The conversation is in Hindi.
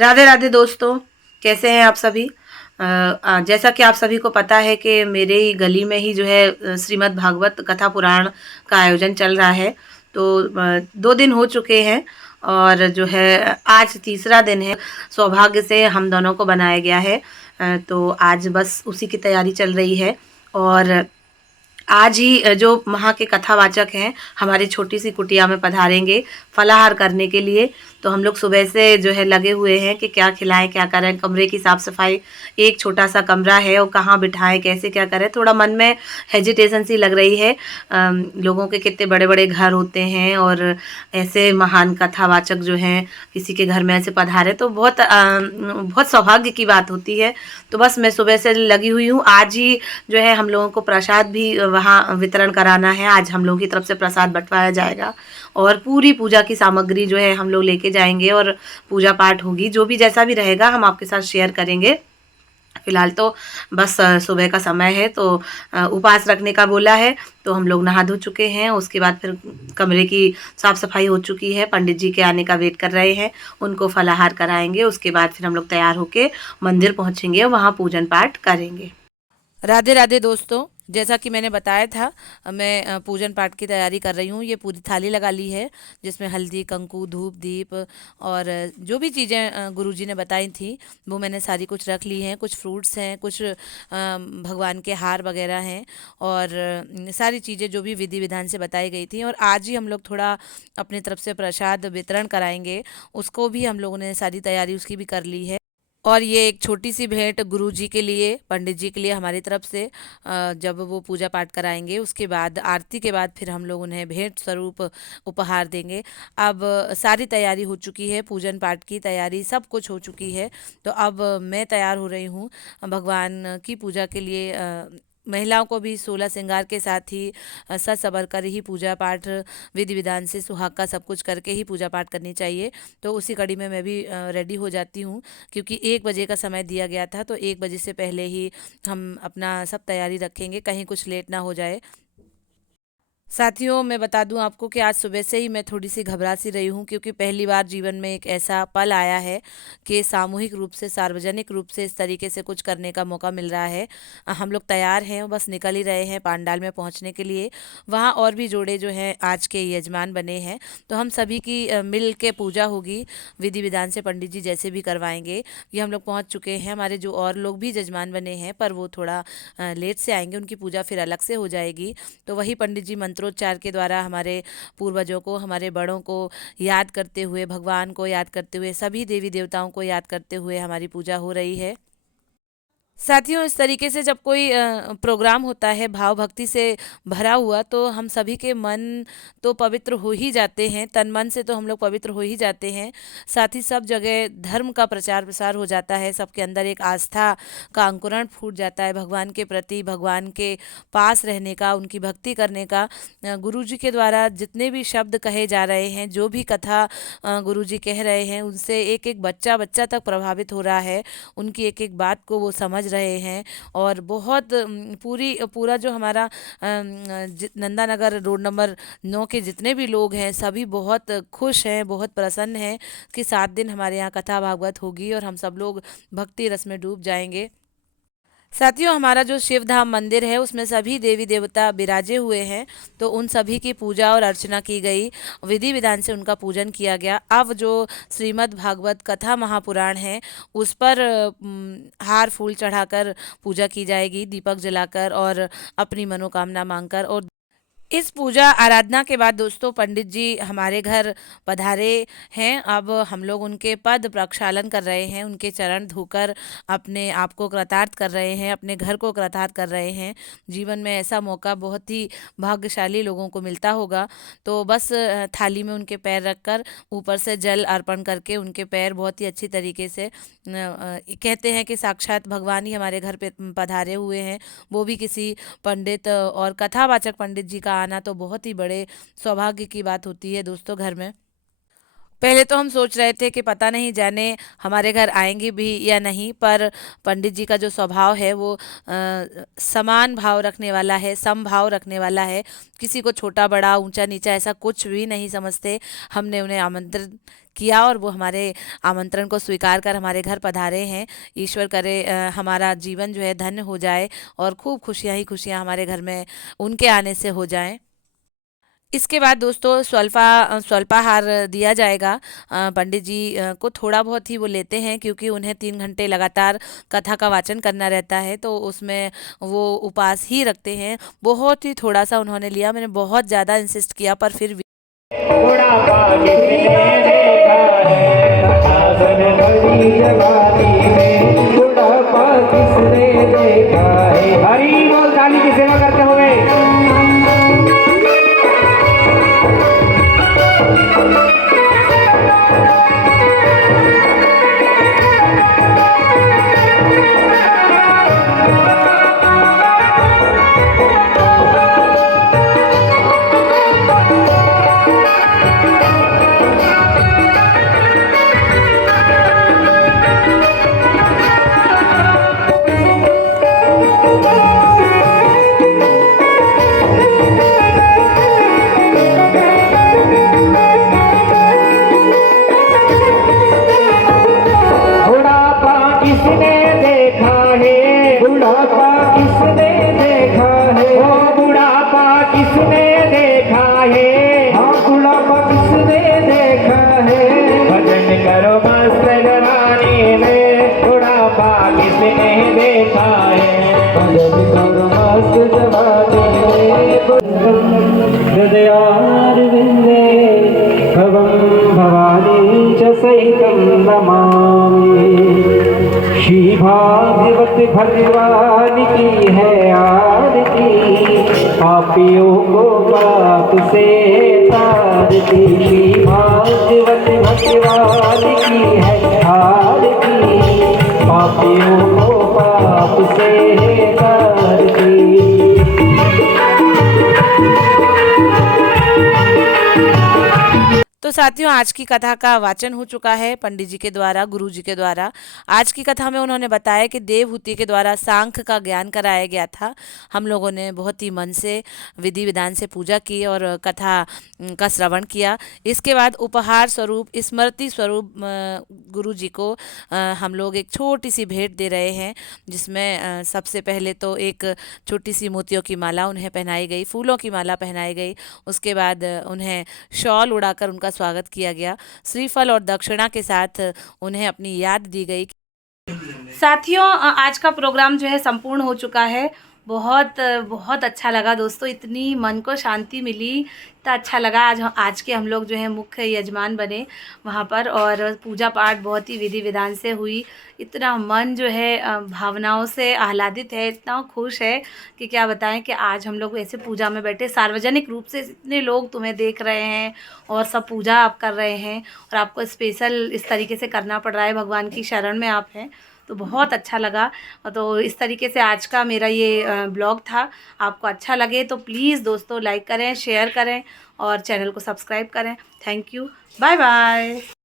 राधे राधे दोस्तों, कैसे हैं आप सभी। जैसा कि आप सभी को पता है कि मेरे ही गली में ही जो है श्रीमद् भागवत कथा पुराण का आयोजन चल रहा है। तो 2 दिन हो चुके हैं और जो है आज तीसरा दिन है। सौभाग्य से हम दोनों को बनाया गया है। तो आज बस उसी की तैयारी चल रही है। और आज ही जो वहाँ के कथावाचक हैं हमारी छोटी सी कुटिया में पधारेंगे फलाहार करने के लिए। तो हम लोग सुबह से जो है लगे हुए हैं कि क्या खिलाएं क्या करें, कमरे की साफ सफाई। एक छोटा सा कमरा है और कहाँ बिठाएं, कैसे क्या करें, थोड़ा मन में हेजिटेशन सी लग रही है। लोगों के कितने बड़े बड़े घर होते हैं और ऐसे महान कथावाचक जो हैं किसी के घर में ऐसे पधारे तो बहुत सौभाग्य की बात होती है। तो बस मैं सुबह से लगी हुई हूँ। आज ही जो है हम लोगों को प्रसाद भी वहाँ वितरण कराना है। आज हम लोगों की तरफ से प्रसाद बँटवाया जाएगा और पूरी पूजा की सामग्री जो है हम लोग लेके जाएँगे और पूजा पाठ होगी। जो भी जैसा भी रहेगा हम आपके साथ शेयर करेंगे। फिलहाल तो बस सुबह का समय है तो उपवास रखने का बोला है। तो हम लोग नहा धो चुके हैं, उसके बाद फिर कमरे की साफ-सफाई हो चुकी है, पंडित जी के आने का वेट कर रहे हैं, उनको फलाहार कराएँगे, उसके बाद फिर हम लोग तैयार होके मंदिर पहुँचेंगे और वहाँ पूजन पाठ करेंगे। राधे राधे दोस्तों, जैसा कि मैंने बताया था मैं पूजन पाठ की तैयारी कर रही हूँ। ये पूरी थाली लगा ली है जिसमें हल्दी, कंकु, धूप, दीप और जो भी चीज़ें गुरुजी ने बताई थी वो मैंने सारी कुछ रख ली हैं। कुछ फ्रूट्स हैं, कुछ भगवान के हार वगैरह हैं और सारी चीज़ें जो भी विधि विधान से बताई गई थी। और आज ही हम लोग थोड़ा अपनी तरफ से प्रसाद वितरण कराएंगे, उसको भी हम लोगों ने सारी तैयारी उसकी भी कर ली है। और ये एक छोटी सी भेंट गुरुजी के लिए, पंडित जी के लिए हमारी तरफ से जब वो पूजा पाठ कराएंगे उसके बाद आरती के बाद फिर हम लोग उन्हें भेंट स्वरूप उपहार देंगे। अब सारी तैयारी हो चुकी है, पूजन पाठ की तैयारी सब कुछ हो चुकी है। तो अब मैं तैयार हो रही हूँ भगवान की पूजा के लिए। महिलाओं को भी 16 श्रृंगार के साथ ही सज संवर कर ही पूजा पाठ विधि विधान से सुहाग का सब कुछ करके ही पूजा पाठ करनी चाहिए। तो उसी कड़ी में मैं भी रेडी हो जाती हूँ क्योंकि 1 बजे का समय दिया गया था। तो 1 बजे से पहले ही हम अपना सब तैयारी रखेंगे, कहीं कुछ लेट ना हो जाए। साथियों, मैं बता दूं आपको कि आज सुबह से ही मैं थोड़ी सी घबरा सी रही हूँ क्योंकि पहली बार जीवन में एक ऐसा पल आया है कि सामूहिक रूप से, सार्वजनिक रूप से इस तरीके से कुछ करने का मौका मिल रहा है। हम लोग तैयार हैं, बस निकल ही रहे हैं पंडाल में पहुँचने के लिए। वहाँ और भी जोड़े जो हैं आज के यजमान बने हैं, तो हम सभी की मिल के पूजा होगी विधि विधान से, पंडित जी जैसे भी करवाएंगे। ये हम लोग पहुँच चुके हैं। हमारे जो और लोग भी यजमान बने हैं पर वो थोड़ा लेट से आएंगे, उनकी पूजा फिर अलग से हो जाएगी। तो वही पंडित जी मंत्रोच्चार के द्वारा हमारे पूर्वजों को, हमारे बड़ों को याद करते हुए, भगवान को याद करते हुए, सभी देवी देवताओं को याद करते हुए हमारी पूजा हो रही है। साथियों, इस तरीके से जब कोई प्रोग्राम होता है भाव भक्ति से भरा हुआ तो हम सभी के मन तो पवित्र हो ही जाते हैं, तन मन से तो हम लोग पवित्र हो ही जाते हैं। साथ ही सब जगह धर्म का प्रचार प्रसार हो जाता है, सबके अंदर एक आस्था का अंकुरण फूट जाता है भगवान के प्रति, भगवान के पास रहने का, उनकी भक्ति करने का। गुरु जी के द्वारा जितने भी शब्द कहे जा रहे हैं, जो भी कथा गुरु जी कह रहे हैं, उनसे एक एक बच्चा बच्चा तक प्रभावित हो रहा है, उनकी एक एक बात को वो समझ रहे हैं। और बहुत पूरा जो हमारा नंदा नगर रोड नंबर 9 के जितने भी लोग हैं सभी बहुत खुश हैं, बहुत प्रसन्न हैं कि 7 दिन हमारे यहाँ कथा भागवत होगी और हम सब लोग भक्ति रस में डूब जाएंगे। साथियों, हमारा जो शिव धाम मंदिर है उसमें सभी देवी देवता विराजे हुए हैं। तो उन सभी की पूजा और अर्चना की गई, विधि विधान से उनका पूजन किया गया। अब जो श्रीमद् भागवत कथा महापुराण है उस पर हार फूल चढ़ाकर पूजा की जाएगी, दीपक जलाकर और अपनी मनोकामना मांगकर। और इस पूजा आराधना के बाद दोस्तों पंडित जी हमारे घर पधारे हैं। अब हम लोग उनके पद प्रक्षालन कर रहे हैं, उनके चरण धोकर अपने आप को कृतार्थ कर रहे हैं, अपने घर को कृतार्थ कर रहे हैं। जीवन में ऐसा मौका बहुत ही भाग्यशाली लोगों को मिलता होगा। तो बस थाली में उनके पैर रखकर ऊपर से जल अर्पण करके उनके पैर बहुत ही अच्छी तरीके से कहते हैं कि साक्षात भगवान ही हमारे घर पे पधारे हुए हैं, वो भी किसी पंडित और कथावाचक पंडित जी का आना तो बहुत ही बड़े सौभाग्य की बात होती है दोस्तों घर में। पहले तो हम सोच रहे थे कि पता नहीं जाने हमारे घर आएंगी भी या नहीं, पर पंडित जी का जो स्वभाव है वो समान भाव रखने वाला है, समभाव रखने वाला है। किसी को छोटा बड़ा ऊंचा नीचा ऐसा कुछ भी नहीं समझते। हमने उन्हें आमंत्रण किया और वो हमारे आमंत्रण को स्वीकार कर हमारे घर पधारे हैं। ईश्वर करे हमारा जीवन जो है धन्य हो जाए और खूब खुशियां ही खुशियां हमारे घर में उनके आने से हो जाएं। इसके बाद दोस्तों स्वल्पाहार दिया जाएगा। पंडित जी को थोड़ा बहुत ही वो लेते हैं, क्योंकि उन्हें 3 घंटे लगातार कथा का वाचन करना रहता है, तो उसमें वो उपवास ही रखते हैं। बहुत ही थोड़ा सा उन्होंने लिया, मैंने बहुत ज़्यादा इंसिस्ट किया पर फिर भी हरी बोल, ताली की सेवा करते हुए। किसने देखा है बुढ़ापा, किसने देखा है ओ बुढ़ापा, किसने देखा है हाँ बुढ़ापा किसने देखा है। भजन करो मस्त घराने में, बुढ़ापा किसने देखा है। भजन करो मस्त जवानी में, हृदयारविंदे भवं भवानी च सहितं नमामि। श्री भागवत भगवान की है आरती, पापियों को पाप से तारती। श्री भागवत भगवान की है आरती, पापियों को पाप से तारती। तो साथियों, आज की कथा का वाचन हो चुका है पंडित जी के द्वारा, गुरु जी के द्वारा। आज की कथा में उन्होंने बताया कि देवहूति के द्वारा सांख का ज्ञान कराया गया था। हम लोगों ने बहुत ही मन से विधि विधान से पूजा की और कथा का श्रवण किया। इसके बाद उपहार स्वरूप, स्मृति स्वरूप गुरु जी को हम लोग एक छोटी सी भेंट दे रहे हैं, जिसमें सबसे पहले तो एक छोटी सी मोतियों की माला उन्हें पहनाई गई, फूलों की माला पहनाई गई। उसके बाद उन्हें शॉल उड़ाकर उनका स्वागत किया गया। श्रीफल और दक्षिणा के साथ उन्हें अपनी याद दी गई। साथियों, आज का प्रोग्राम जो है संपूर्ण हो चुका है। बहुत बहुत अच्छा लगा दोस्तों, इतनी मन को शांति मिली, इतना अच्छा लगा। आज के हम लोग जो है मुख्य यजमान बने वहाँ पर, और पूजा पाठ बहुत ही विधि विधान से हुई। इतना मन जो है भावनाओं से आह्लादित है, इतना खुश है कि क्या बताएं कि आज हम लोग ऐसे पूजा में बैठे, सार्वजनिक रूप से इतने लोग तुम्हें देख रहे हैं और सब पूजा आप कर रहे हैं, और आपको स्पेशल इस तरीके से करना पड़ रहा है, भगवान की शरण में आप हैं, तो बहुत अच्छा लगा। तो इस तरीके से आज का मेरा ये ब्लॉग था। आपको अच्छा लगे तो प्लीज़ दोस्तों लाइक करें, शेयर करें और चैनल को सब्सक्राइब करें। Thank you, bye bye.